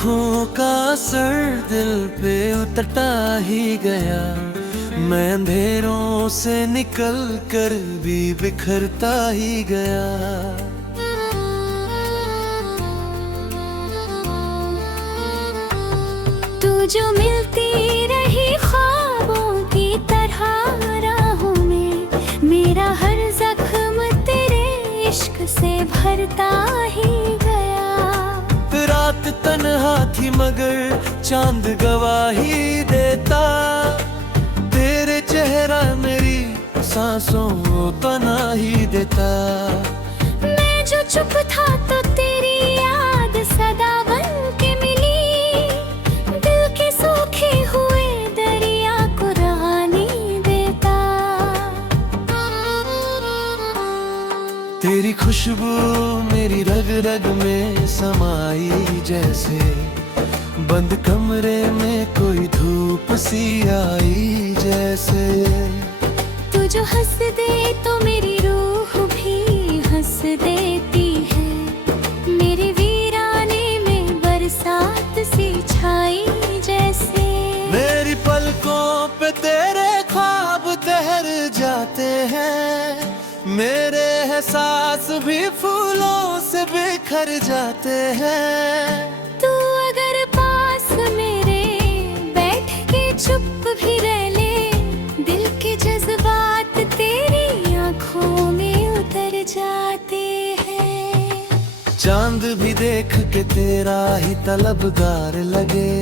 आँखों का असर दिल पे उतरता ही गया। मैं अंधेरों से निकल कर भी बिखरता ही गया। तू जो मिलती रही ख्वाबों की तरह राहों में, मेरा हर जख्म तेरे इश्क से भरता ही गया। रात तन्हा थी मगर चांद गवाही देता, तेरे चेहरा मेरी सांसों को पनाही देता। मैं जो चुप था तो तेरी याद सदा बन के मिली, दिल के सूखे हुए दरिया को रहानी देता। तेरी खुशबू मेरी रग रग में समाई जैसे, बंद कमरे में कोई धूप सी आई जैसे। तू जो हंस दे तो मेरी रूह भी हंस देती है, मेरे वीराने में बरसात सी छाई जैसे। मेरी पलकों पे तेरे ख्वाब तैर जाते हैं, मेरे एहसास भी फूलों से बिखर जाते हैं। तू अगर पास मेरे बैठ के चुप भी रह ले, दिल के जज्बात तेरी आँखों में उतर जाते हैं। चांद भी देख के तेरा ही तलबगार लगे,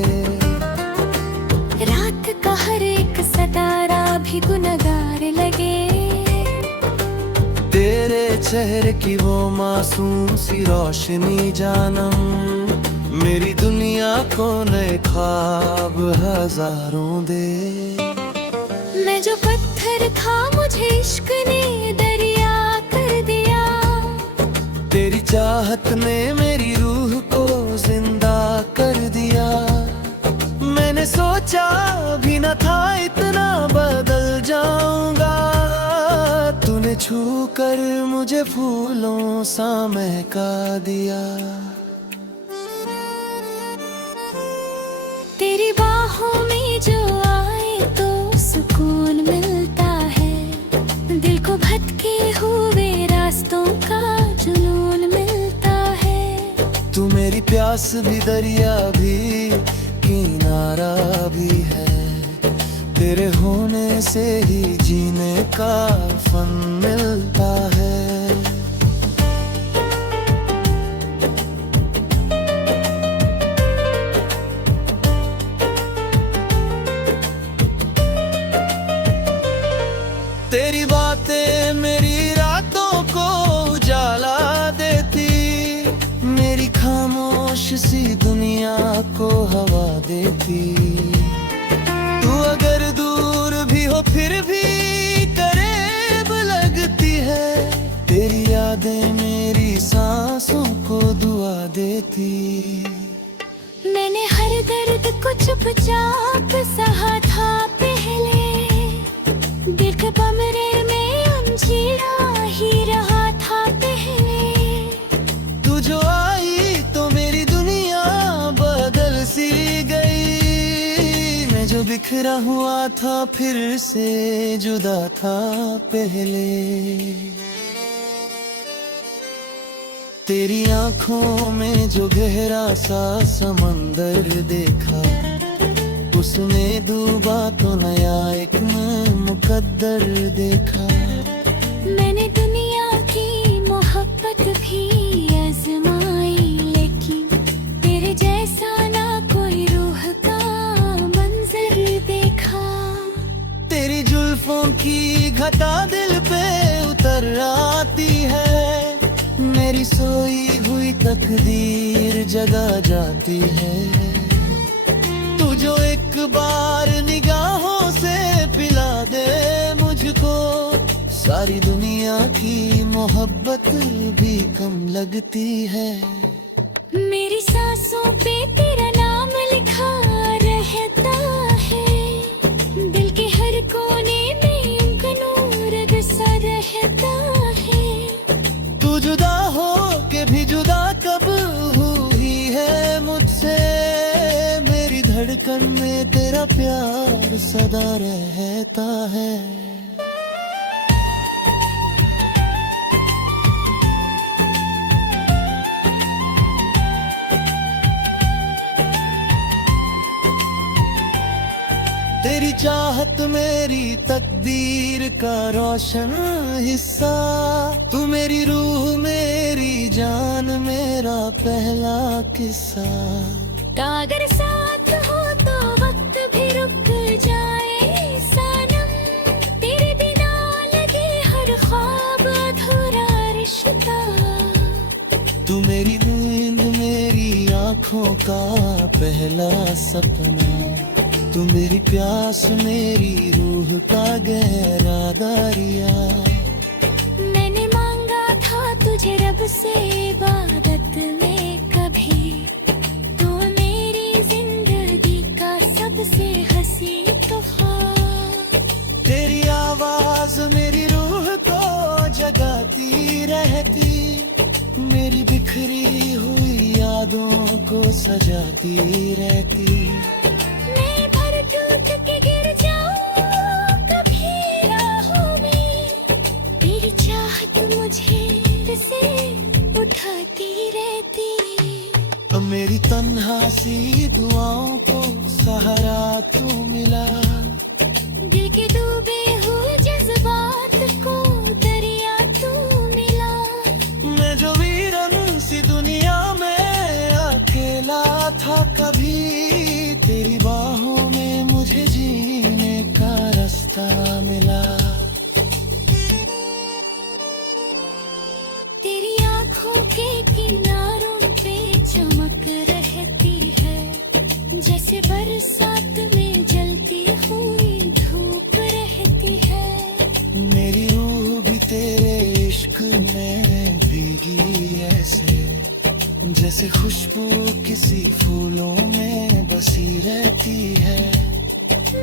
रात का हर एक सितारा भी गुनहगार लगे। तेरे चेहरे की वो मासूम सी रोशनी जानम, मेरी दुनिया को नए ख्वाब हजारों दे। मैं जो पत्थर था मुझे इश्क ने दरिया कर दिया, तेरी चाहत ने मेरी रूह को जिंदा कर दिया। मैंने सोचा भी न था इतना बदल जाऊंगा, तूने छू कर मुझे फूलों सा महका दिया। तेरी बाहों में जो आए तो सुकून मिलता है, दिल को भटके हुए रास्तों का जुनून मिलता है। तू मेरी प्यास भी दरिया भी किनारा भी है, तेरे होने से ही जीने का फन मिलता है। तेरी बातें मेरी रातों को उजाला देती, मेरी खामोश सी दुनिया को हवा देती। तू अगर दूर भी हो फिर भी करीब लगती है, तेरी यादें मेरी सांसों को दुआ देती। मैंने हर दर्द को चुपचाप सहा था पहले, दिल के कमरे में अंजीरा ही रहा था पहले। तू जो आई तो मेरी दुनिया बदल सी गई, मैं जो बिखरा हुआ था फिर से जुदा था पहले। तेरी आंखों में जो गहरा सा समंदर देखा, उसमें डूबा तो नया एक मुकद्दर देखा। मैंने दुनिया की मोहब्बत भी आजमाई, लेकिन तेरे जैसा ना कोई रूह का मंजर देखा। तेरी जुल्फों की घटा दिल पे उतर आती है, मेरी सोई हुई तकदीर जगा जाती है। तू जो एक बार निगाहों से पिला दे मुझको, सारी दुनिया की मोहब्बत भी कम लगती है। मेरी सांसों पे तेरा नाम लिखा रहता है, दिल के हर कोने में उनका नूर सा रहता है। तू जुदा हो के भी जुदा कब हुई है मुझसे, मन में तेरा प्यार सदा रहता है। तेरी चाहत मेरी तकदीर का रोशन हिस्सा, तू मेरी रूह मेरी जान मेरा पहला किस्सा। अगर साथ हो तो वक्त भी रुक जाए सनम, तेरे बिना लगे हर ख्वाब अधूरा रिश्ता। तू मेरी नींद मेरी आँखों का पहला सपना, तू मेरी प्यास मेरी रूह का गहरा दरिया। मैंने मांगा था तुझे रब से इबादत में कभी, तू मेरी जिंदगी का सबसे हंसी तूफान। तेरी आवाज मेरी रूह को जगाती रहती, मेरी बिखरी हुई यादों को सजाती रहती। टूट के गिर जाऊं कभी राहों में, तेरी चाहत मुझे से उठाती रहती। अब मेरी तन्हा सी दुआओं को सहारा तू मिला, दिल के डूबे हुए जज्बात को दरिया तू मिला। मैं जो वीरन सी दुनिया में अकेला था कभी, तेरी बाहों में मुझे जीने का रास्ता मिला। तेरी आँखों के किनारों पे चमक रहती है, जैसे बरसात में जलती हुई धूप रहती है। मेरी रूह भी तेरे इश्क में भीगी ऐसे, जैसे खुशबू किसी फूलों में बसी रहती है।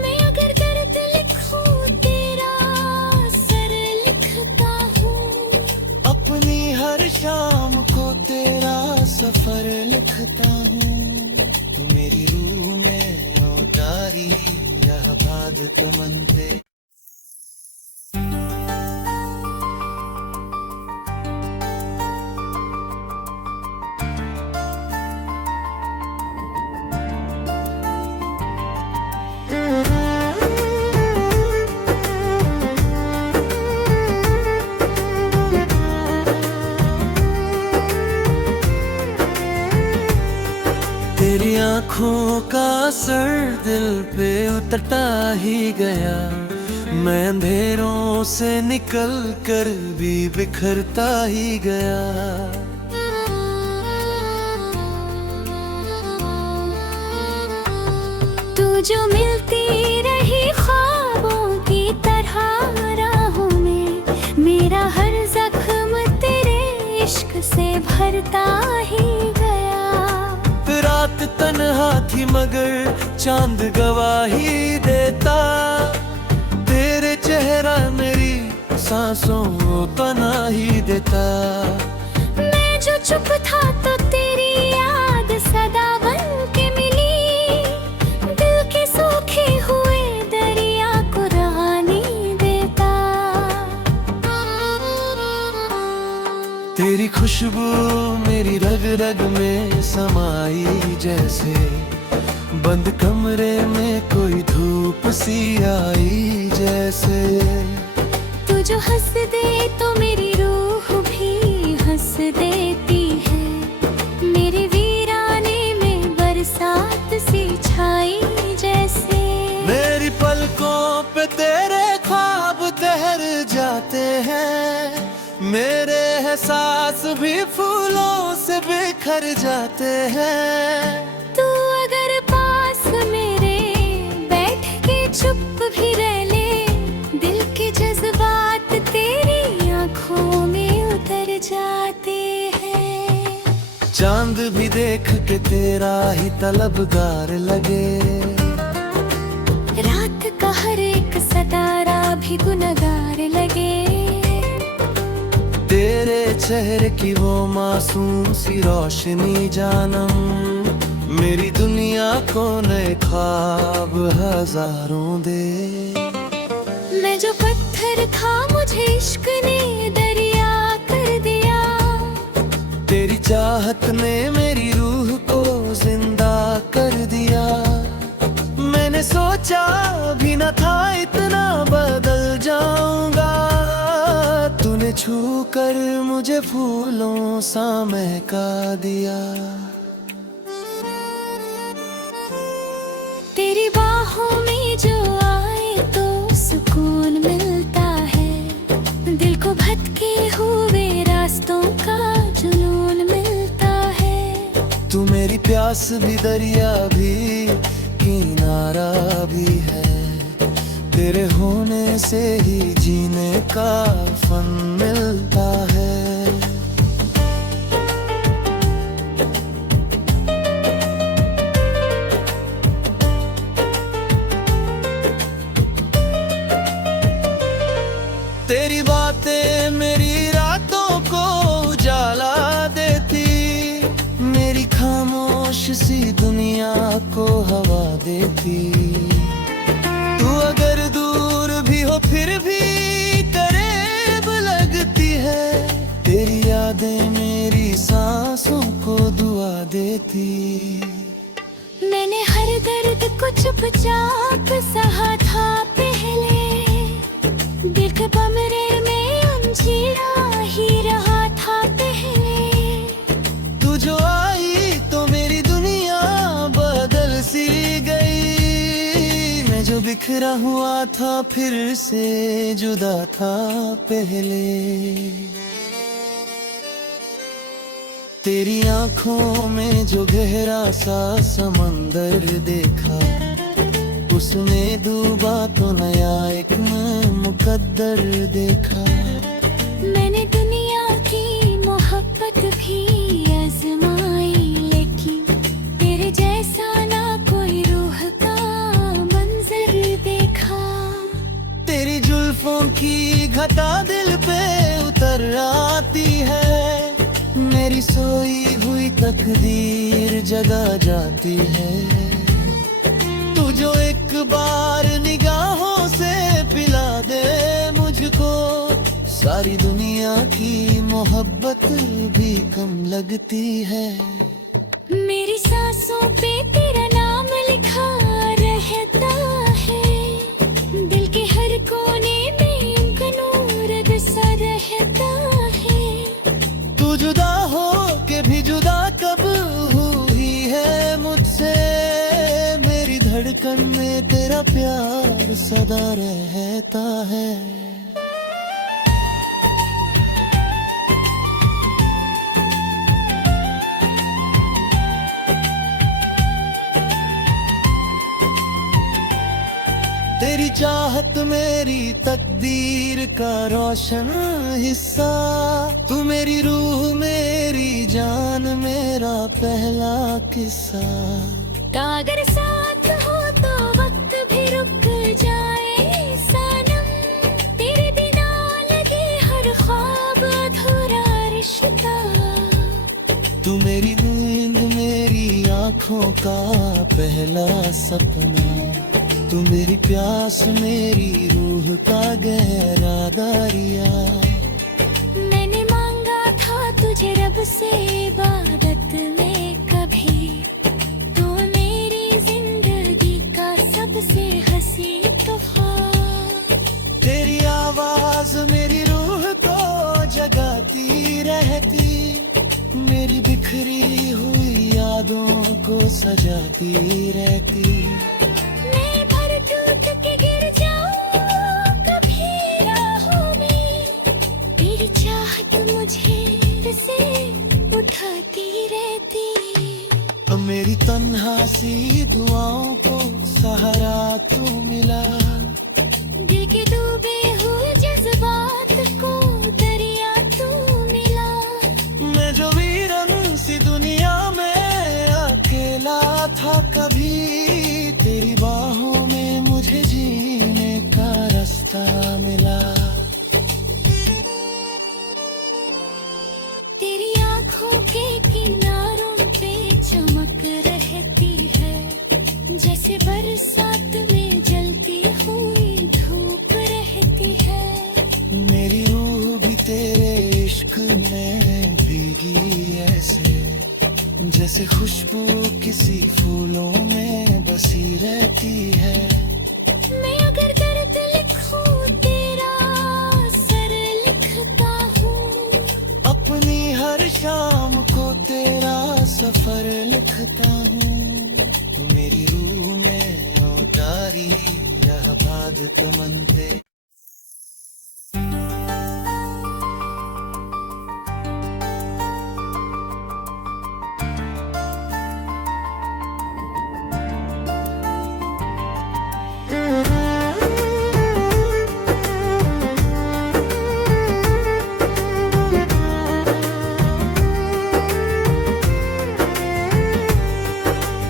मैं अगर दर्द लिखूं तेरा सर लिखता हूँ, अपनी हर शाम को तेरा सफर लिखता हूँ। तू मेरी रूह में उतारी यह बात तमन्ते। तेरी आँखों का असर दिल पे उतरता ही गया, मैं अंधेरों से निकल कर भी बिखरता ही गया। तू जो मिलती रही ख्वाबों की तरह राहों में, मेरा हर जख्म तेरे इश्क से भरता ही गया। रात तन्हा थी मगर चांद गवाही देता, तेरे चेहरा मेरी सांसों को पनाही देता। मैं जो चुप था तो तेरी याद सदा बन के मिली, दिल के सूखे हुए दरिया को रहानी देता। तेरी खुशबू मेरी रग रग में समाई जैसे, बंद कमरे में कोई धूप सी आई जैसे। तू जो हंस दे तो मेरी रूह भी हंस देती है, मेरे वीराने में बरसात सी छाई जैसे। मेरी पलकों पे तेरे ख्वाब तैर जाते हैं, मेरे एहसास भी फूलों से बिखर जाते हैं। तू अगर पास मेरे बैठ के चुप भी रह ले, दिल के जज्बात तेरी आँखों में उतर जाते हैं। चांद भी देख के तेरा ही तलबगार लगे, रात का हर एक सितारा भी गुनहगार लगे। तेरे चेहरे की वो मासूम सी रोशनी जानम मेरी दुनिया को नए ख्वाब हजारों दे। मैं जो पत्थर था मुझे इश्क ने दरिया कर दिया। तेरी चाहत ने मेरी रूह को जिंदा कर दिया। मैंने सोचा भी न था इतना बदल जाऊंगा। तूने छू कर मुझे फूलों सा महका दिया। तेरी बाहों में जो आए तो सुकून मिलता है। दिल को भटके हुए रास्तों का जुनून मिलता है। तू मेरी प्यास भी दरिया भी किनारा भी है। तेरे होने से ही जीने का फन मिलता है। तेरी बातें मेरी रातों को उजाला देती। मेरी खामोश सी दुनिया को हवा देती। तू अगर दूर भी हो फिर भी करीब लगती है। तेरी यादें मेरी सांसों को दुआ देती। मैंने हर दर्द को चुपचाप सहा था पहले। दिल के कमरे में अंजीरा ही रहा था पहले। तू जो आई तो मेरी दुनिया बदल सी गई। मैं जो बिखरा हुआ था फिर से जुदा था पहले। तेरी आंखों में जो गहरा सा समंदर देखा। उसमें डूबा तो नया एक मुकद्दर देखा। मैंने दुनिया की मोहब्बत भी आजमाई लेकिन तेरे जैसा ना कोई रूह का मंजर देखा। तेरी जुल्फों की घटा दिल पे उतर आती है। मेरी सोई हुई तकदीर जगा जाती है। तू जो एक बार निगाहों से पिला दे मुझको। सारी दुनिया की मोहब्बत भी कम लगती है। मेरी सांसों पे तेरा नाम लिखा रहता है। दिल के हर कोने में उनका नूर सा रहता है। तू जुदा हो के भी जुदा कब हुई है मुझसे। मेरी धड़कन में तेरा प्यार सदा रहता है। तेरी चाहत मेरी तकदीर का रोशन हिस्सा। तू मेरी रूह मेरी जान मेरा पहला किस्सा। अगर साथ हो तो वक्त भी रुक जाए सनम। तेरे बिना लगे हर ख्वाब अधूरा रिश्ता। तू मेरी नींद मेरी आंखों का पहला सपना। तू मेरी प्यास मेरी रूह का गहरा दरिया। मैंने मांगा था तुझे रब से इबादत में कभी। तू मेरी जिंदगी का सबसे हंसी तूफान। तेरी आवाज मेरी रूह को जगाती रहती। मेरी बिखरी हुई यादों को सजाती रहती। मैं भर टूट के गिर जाऊं कभी राहों में। तेरी चाहत मुझे से उठाती रहती। मेरी तन्हा सी दुआओं को सहारा तू मिला। दिल के डूबे हुए जज्बात को दरिया तू मिला। मैं जो वीरन सी दुनिया में अकेला था कभी। तेरी बाहों में मुझे जीने का रास्ता मिला। तेरी आंखों के किनारों पे चमक रहती। जैसे खुशबू किसी फूलों में बसी रहती है। मैं अगर दर्द लिखूं तेरा सर लिखता हूँ, अपनी हर शाम को तेरा सफर लिखता हूँ। तू मेरी रूह में उतारी यह बात तमन्ते।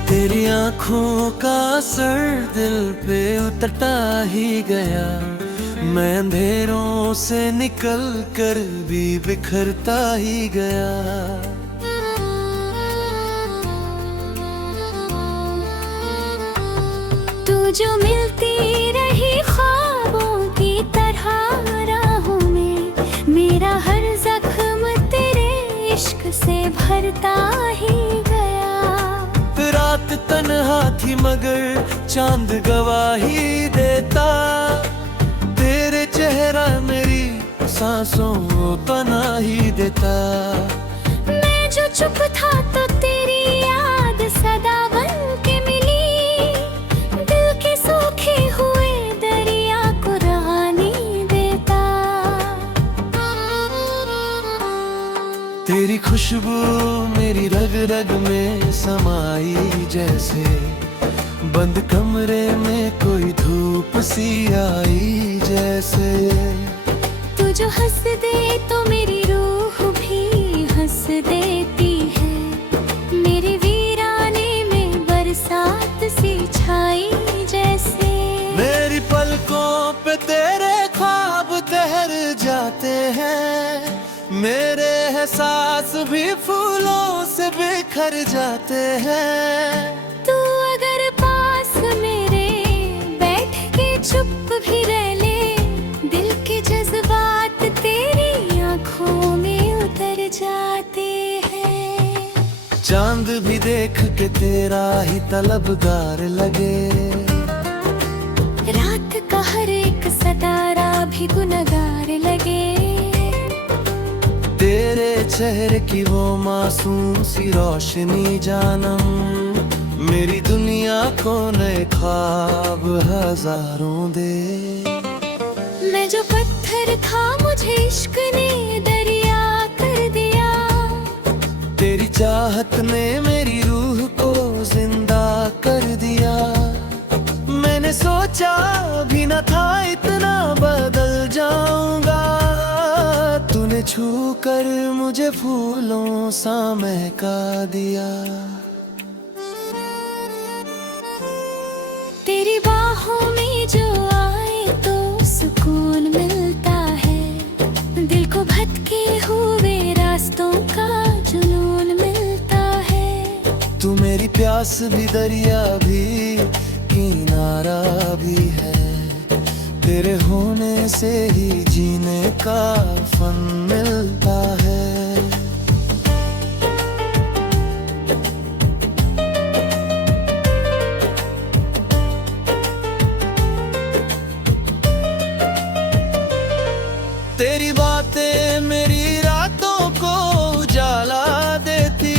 तेरी आँखों का असर दिल पे उतरता ही गया। मैं अंधेरों से निकल कर भी बिखरता ही गया। तू जो मिलती रही ख्वाबों की तरह राहों में, मेरा हर जख्म तेरे इश्क से भरता ही गया। रात तन्हा थी मगर चांद गवाही देता, तेरे चेहरा मेरी सांसों को पनाही देता। मैं जो चुप था तो तेरी याद सदा बन के मिली, दिल के सूखे हुए दरिया को रहानी देता। तेरी खुशबू मेरी रग रग में समाई जैसे, बंद कमरे में कोई धूप सी आई जैसे। तू जो हंस दे तो मेरी रूह भी हंस देती है, मेरे वीराने में बरसात सी छाई जैसे। मेरी पलकों पे तेरे ख्वाब तैर जाते हैं, मेरे एहसास भी फूलों से बिखर जाते हैं। तू अगर पास मेरे बैठ के चुप भी रह ले, दिल के जज्बात तेरी आंखों में उतर जाते हैं। चांद भी देख के तेरा ही तलबगार लगे, रात का हर एक सितारा भी गुनहगार लगे। तेरे चेहरे की वो मासूम सी रोशनी जानम, मेरी दुनिया को नए ख्वाब हजारों दे। मैं जो पत्थर था मुझे इश्क ने दरिया कर दिया, तेरी चाहत ने मेरी रूह को जिंदा कर दिया। मैंने सोचा भी न था इतना बदल जाऊंगा, तूने छू कर मुझे फूलों सा महका दिया। तेरी बाहों में जो आए तो सुकून मिलता है, दिल को भटके हुए रास्तों का जुनून मिलता है। तू मेरी प्यास भी दरिया भी किनारा भी है, तेरे होने से ही जीने का फन मिलता है। तेरी बातें मेरी रातों को उजाला देती,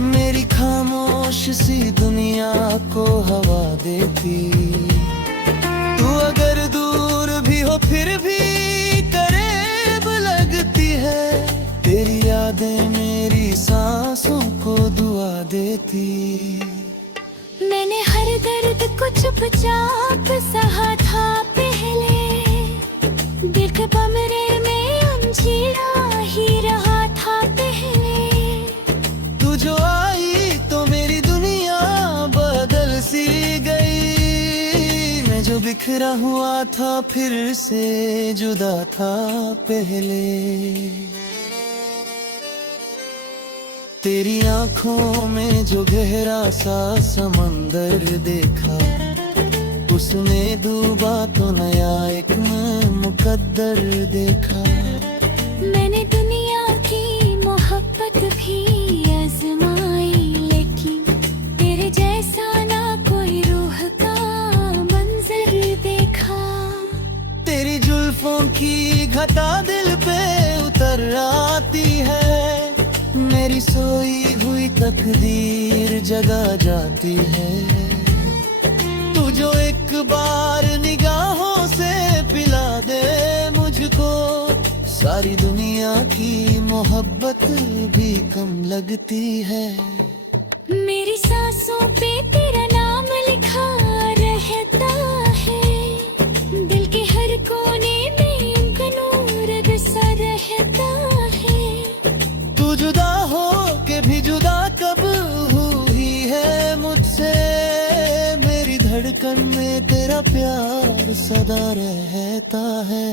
मेरी खामोश सी दुनिया को हवा देती। तू अगर दूर भी हो फिर भी करीब लगती है, तेरी यादें मेरी सांसों को दुआ देती। मैंने हर दर्द को चुपचाप सहा था पहले, दिल के कमरे में अंजीरा ही रहा था पहले। तू जो आई तो मेरी दुनिया बदल सी गई, मैं जो बिखरा हुआ था फिर से जुदा था पहले। तेरी आंखों में जो गहरा सा समंदर देखा, उसमें डूबा तो नया एक मुकद्दर देखा। मैंने दुनिया की मोहब्बत भी आजमाई तकलीफों की घटा दिल पे उतर आती है। मेरी सोई हुई तकदीर जगा जाती है। तू जो एक बार निगाहों से पिला दे मुझको, सारी दुनिया की मोहब्बत भी कम लगती है। मेरी सांसों पे तेरा नाम लिखा रहता है, दिल के हर कोने में उनका नूर बसा रहता है। तू जुदा हो के भी जुदा कब हुई है मुझसे, मेरी धड़कन में तेरा प्यार सदा रहता है।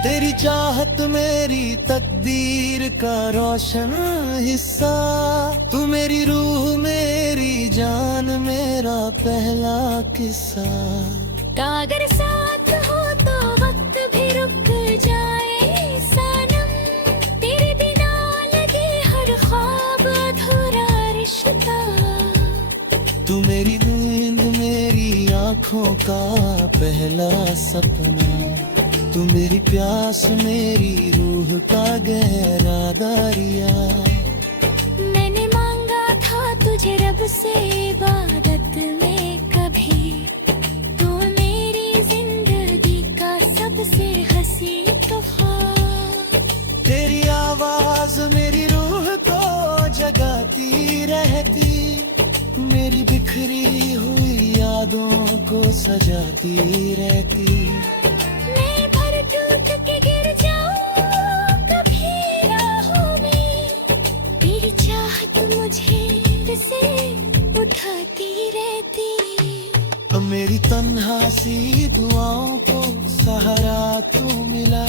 तेरी चाहत मेरी तकदीर का रोशन हिस्सा, तू मेरी रूह मेरी जान मेरा पहला किस्सा। अगर साथ हो तो वक्त भी रुक जाए सनम, तेरे बिना लगे हर ख्वाब अधूरा रिश्ता। तू मेरी नींद मेरी आँखों का पहला सपना, तू मेरी प्यास मेरी रूह का गहरा दरिया। मैंने मांगा था तुझे रब से इबादत में कभी, तू मेरी जिंदगी का सबसे हंसी तोहफा। तेरी आवाज मेरी रूह को जगाती रहती, मेरी बिखरी हुई यादों को सजाती रहती। टूट के गिर जाऊं कभी राहों में, तेरी चाहत मुझे से उठाती रहती। मेरी तन्हा सी दुआओं को सहारा तू मिला,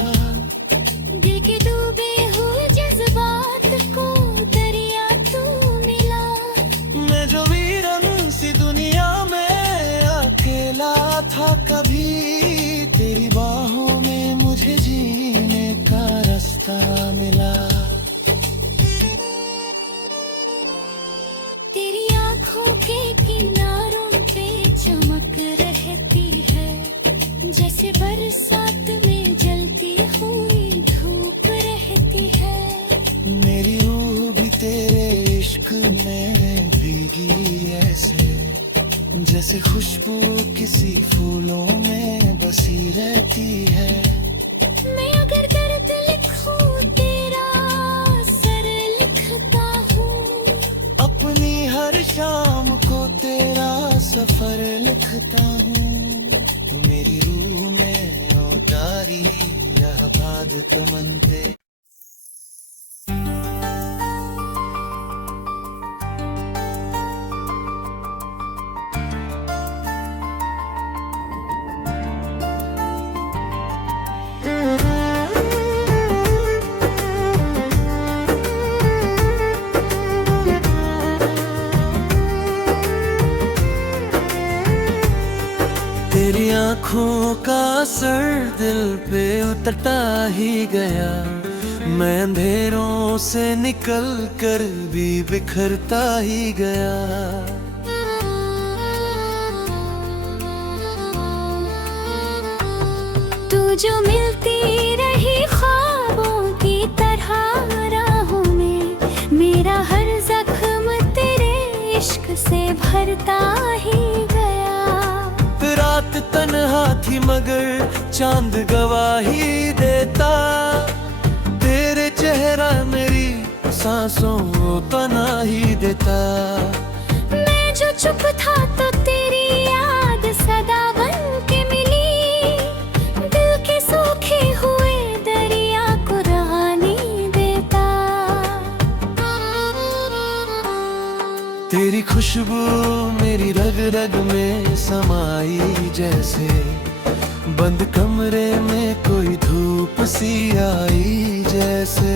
दिल के डूबे हुए जज्बात को दरिया तू मिला। मैं जो वीरन सी दुनिया में अकेला था कभी, तेरी बाहों में मुझे जीने का रास्ता मिला। तेरी आँखों के किनारों पे चमक रहती है, जैसे बरसात में जलती हुई धूप रहती है। मेरी रूह भी तेरे इश्क में भीगी ऐसे, जैसे खुशबू किसी फूलों में बसी रहती है। मैं अगर दर्द लिखूं तेरा सर लिखता हूँ, अपनी हर शाम को तेरा सफर लिखता हूँ। तू मेरी रूह में उतारी रहबाद तमन्ते। तेरी आँखों का असर दिल पे उतरता ही गया, मैं अंधेरों से निकल कर भी बिखरता ही गया। तू जो मिलती रही ख्वाबों की तरह राहों में, मेरा हर जख्म तेरे इश्क से भरता ही गया। रात तन्हा थी मगर चांद गवाही देता, तेरे चेहरा मेरी सांसों को पनाही देता। मैं जो चुप था तो तेरी याद सदा बन के मिली, दिल के सूखे हुए दरिया को रहानी देता। तेरी खुशबू मेरी रग रग में समाई जैसे, बंद कमरे में कोई धूप सी आई जैसे।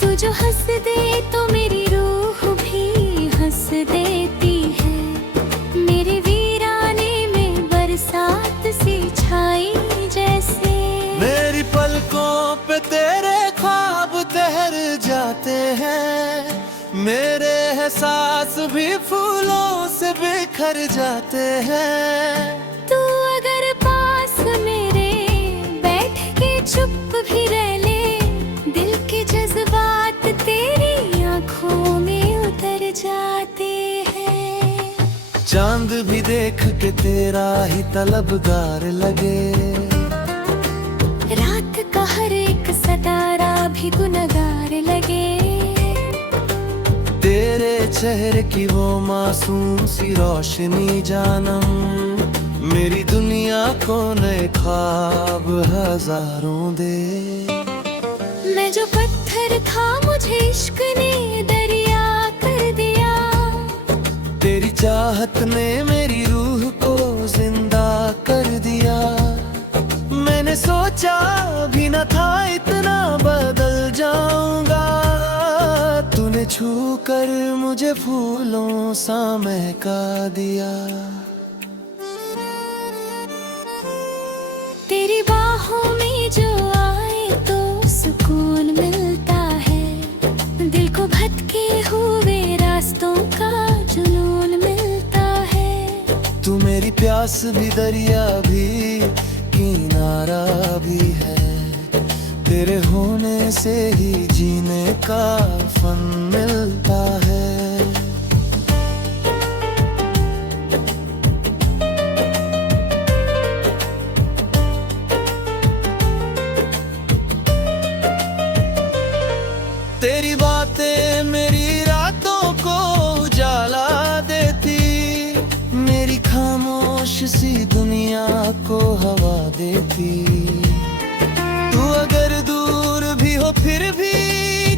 तू जो हंस दे तो मेरी रूह भी हंस देती है, मेरे वीराने में बरसात सी छाई जैसे। मेरी पलकों पे तेरे ख्वाब ठहर जाते हैं, मेरे एहसास भी फूलों से बिखर जाते हैं। तू अगर पास मेरे बैठ के चुप भी रह ले, दिल के जज्बात तेरी आंखों में उतर जाते हैं। चांद भी देख के तेरा ही तलबगार लगे, रात का हर एक सितारा भी गुनहगार लगे। तेरे चेहरे की वो मासूम सी रोशनी जानम, मेरी दुनिया को नए ख्वाब हजारों दे। मैं जो पत्थर था मुझे इश्क ने दरिया कर दिया, तेरी चाहत ने मेरी रूह को जिंदा कर दिया। मैंने सोचा भी न था इतना बदल जाऊंगा, तूने छू कर मुझे फूलों सा महका दिया। तेरी बाहों में जो आए तो सुकून मिलता है, दिल को भटके हुए रास्तों का जुनून मिलता है। तू मेरी प्यास भी दरिया भी किनारा भी है, तेरे होने से ही जीने का फन मिलता है। तेरी बातें मेरी रातों को उजाला देती, मेरी खामोश सी दुनिया को हवा देती। तू अगर दूर भी हो फिर भी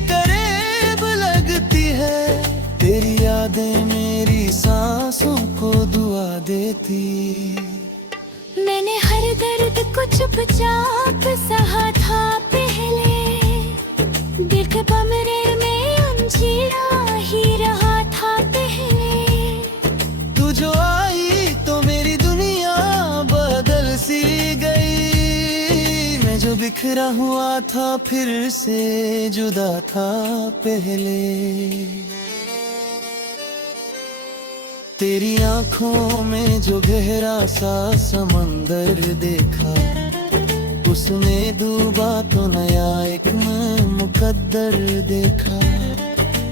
करीब लगती है, तेरी यादें मेरी सांसों को दुआ देती। मैंने हर दर्द को चुपचाप सहा था पहले, दिल के कमरे में अंजीरा ही रहा था पहले। तू जो आई तो मेरी दुनिया बदल सी गई, मैं जो बिखरा हुआ था फिर से जुदा था पहले। तेरी आंखों में जो गहरा सा समंदर देखा, उसमें डूबा तो नया एक मुकद्दर देखा।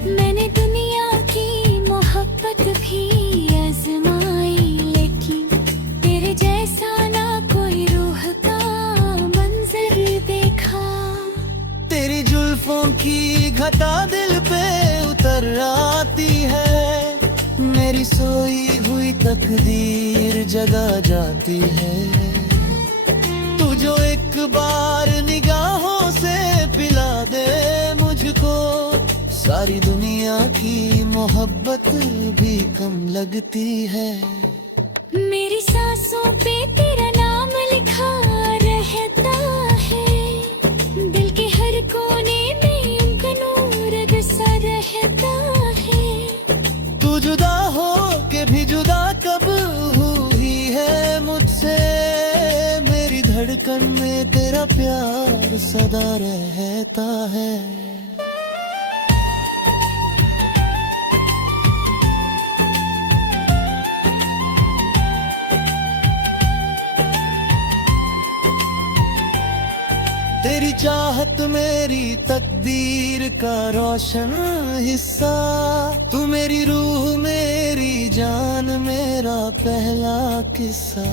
मैंने दुनिया की मोहब्बत भी आजमाई, लेकिन तेरे जैसा ना कोई रूह का मंजर देखा। तेरी जुल्फों की घटा दिल पे उतर आती है, मेरी सोई हुई तकदीर जगा जाती है। तू जो एक बार निगाहों से पिला दे मुझको, सारी दुनिया की मोहब्बत भी कम लगती है। मेरी सांसों पे तेरा नाम लिखा रहता है, दिल के हर कोने में उनका नूर सा रहता है। तू जुदा हो के भी जुदा कब हुई है मुझसे, मेरी धड़कन में तेरा प्यार सदा रहता है। तेरी चाहत मेरी तकदीर का रोशन हिस्सा, तू मेरी रूह मेरी जान मेरा पहला किस्सा।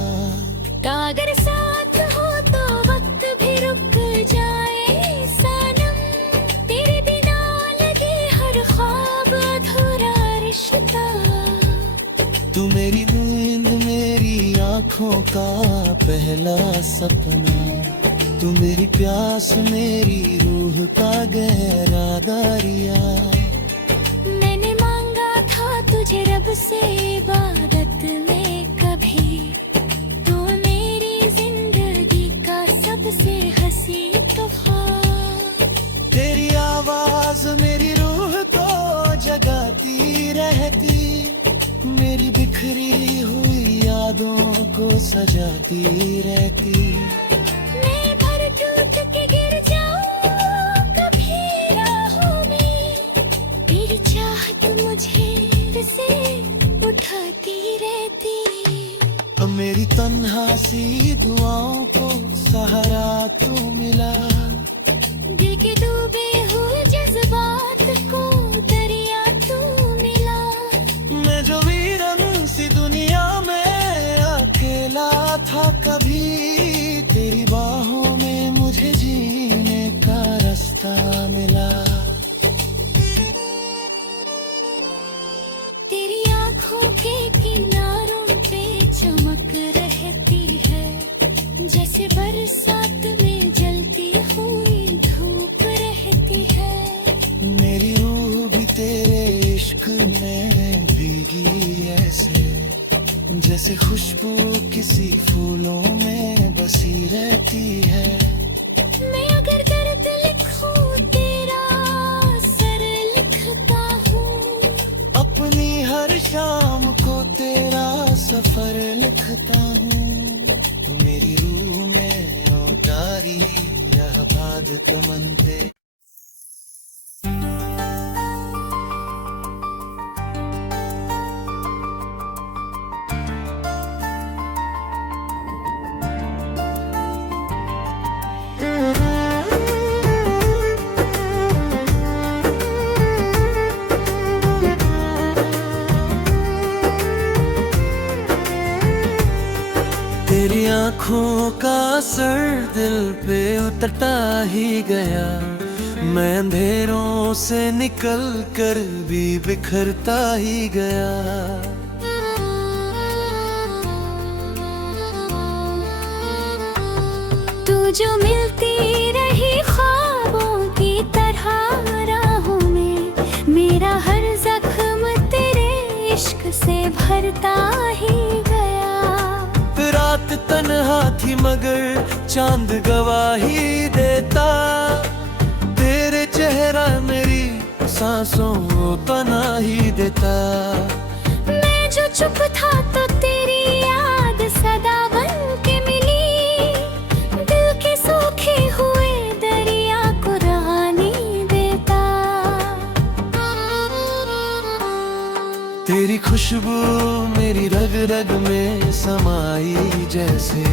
अगर साथ हो तो वक्त भी रुक जाए सनम, तेरे बिना लगे हर ख्वाब अधूरा रिश्ता। तू मेरी नींद मेरी आंखों का पहला सपना, तू मेरी प्यास मेरी रूह का गहरा दरिया। मैंने मांगा था तुझे रब से इबादत में कभी, तू मेरी जिंदगी का सबसे हंसी तूफान। तेरी आवाज मेरी रूह को जगाती रहती, मेरी बिखरी हुई यादों को सजाती रहती। मैं भर टूट के गिर जाऊं कभी तन्हा सी दुआओं को सहारा तू मिला। दिल के डूबे हुए जज्बात को दरिया तू मिला। मैं जो वीरन सी दुनिया में अकेला था कभी, तेरी बाहों में मुझे जीने का रास्ता मिला। तेरी आंखों के किनारों पे चमक रहती है, जैसे बरसात में जलती हुई धूप रहती है। मेरी रूह भी तेरे इश्क में भीगी ऐसे, जैसे खुशबू किसी फूलों में बसी रहती है। मैं अगर दर्द लिखूं तेरा सर लिखता हूँ, अपनी हर शाम को तेरा सफर लिखता हूँ। तू मेरी रूह में उतारी रहबाद कमंदे। तेरी आँखों का असर दिल पे उतरता ही गया, मैं अंधेरों से निकल कर भी बिखरता ही गया। तू जो मिलती रही ख्वाबों की तरह राहों में, मेरा हर जख्म तेरे इश्क से भरता ही गया। रात तन्हा थी मगर चांद गवाही देता, तेरे चेहरा मेरी सांसों को पनाही देता। मैं जो चुप था तो तेरी याद सदा बन के मिली, दिल के सूखे हुए दरिया को रहानी देता। तेरी खुशबू मेरी रग रग में समाई जैसे,